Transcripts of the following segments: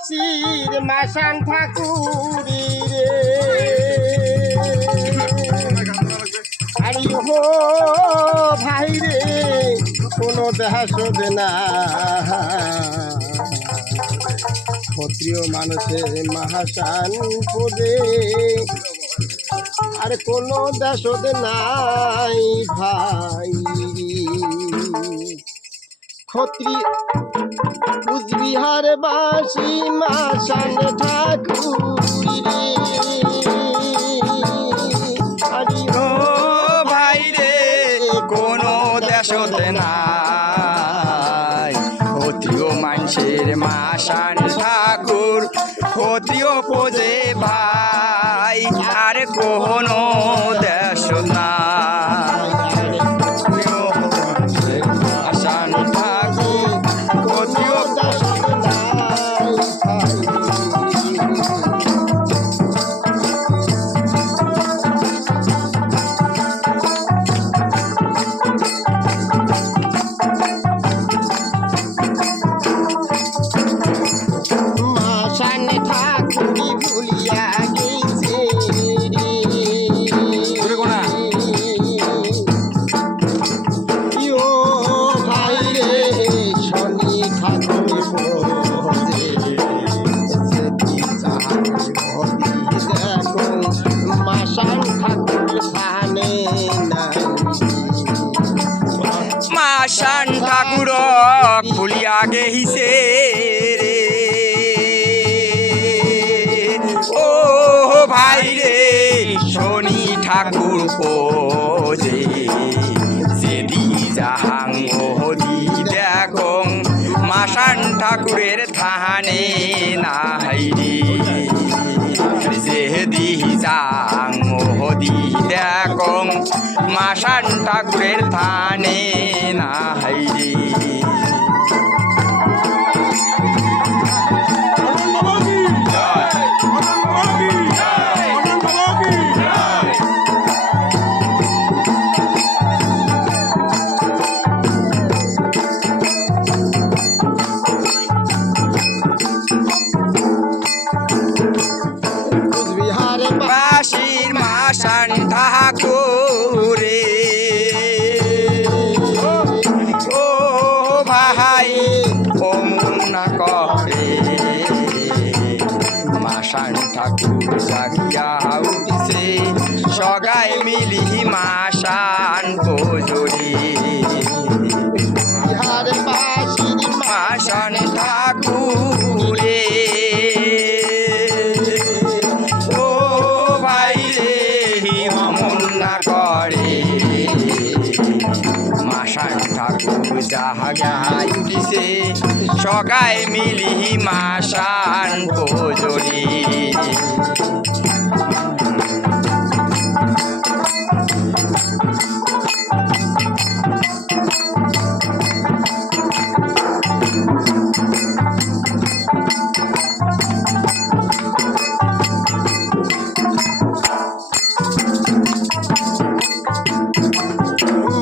শির মাসান ঠাকুরি রে আরে হো ভাই রে কোনো দেহা শোধে না ক্ষত্রিয় মানুষের মহাসান পদে আর কোনো দেশদ নাই ভাই ক্ষত্রিয় কুচবিহার বাসী মাসান ঠাকুরি রে আরে ও ভাই রে কোনো দেশতে নাই ক্ষত্রিয় মানুষের মাসান ঠাকুর ক্ষত্রিয় পোজে ভাই আর কোনো দেশ নাই মাসান ঠাকুর ক্ষত্রিয় দেশদ নাই মাসান ঠাকুরি ভুলিয়া গেছে রে ইয়ো ভাই রে শনি ঠাকুর ভোজে সেটি চাহার ভবি দেখো মাসান ঠাকুর সানে নাই মাসান ঠাকুর খুলিয়া গেহিছে রে ও ভাই রে শনি ঠাকুর পোজে সেদি জাহাং মোহদি দেখো মাসান ঠাকুরের থানে নাই রে যেদি জাং মোহদি দেখো মাসান ঠাকুরের থানে নাই রে কুচবিহার বাসির মাসান ঠাকুরে ও ভাই ও মুন্না করে মাসান ঠাকুর জাগিয়া উঠছে সগাই মিলি মাসান পোজরি বিহার বাসির মাসান ঠাকুরে ও ভাই রে মুন্না করে মাসান ঠাকুর জাগাই উঠিছে সগাই মিলি মাসান পোজরি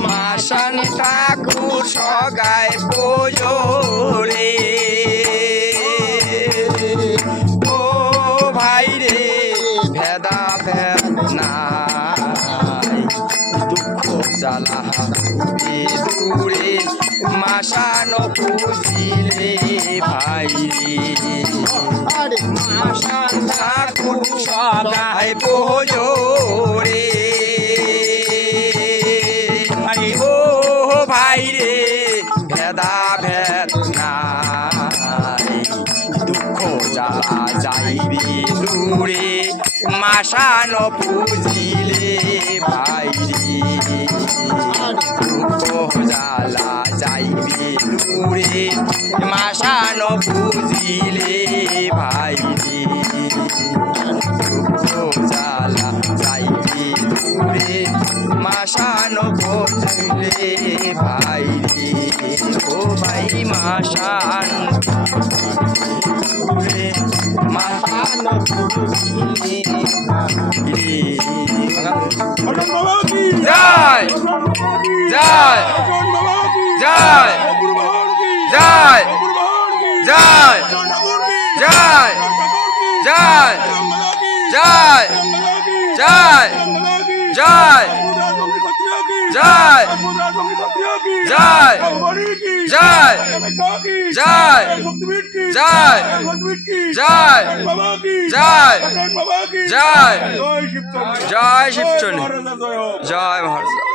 মাসান ঠাকুর সগাই পোজরে ও ভাই রে ভেদা ভেদ নাই দুঃখ জ্বালা দূরে মাসান পুজিলে ভাই রে আরে মাসান ঠাকুর সগাই পোজরে ও ভাই রে ভেদা ভেদ নাই দুঃখ জ্বালা যাইবে দূরে মাসান পুজিলে ভাই রে দুঃখ জ্বালা যাইবে দূরে মাসান পুজিলে ভাই রে দুঃখ জ্বালা যাইবে দূরে মাসান পুজিলে ভাই রে ও ভাই মাসান রে মাসান পুজিলে রে জয় জয় জয় জয় জয় জয় জয় জয় জয় জয় জয় জয় জয় জয় জয় জয় জয় জয় জয় জয় শিবচন্ডী জয় মহারাজ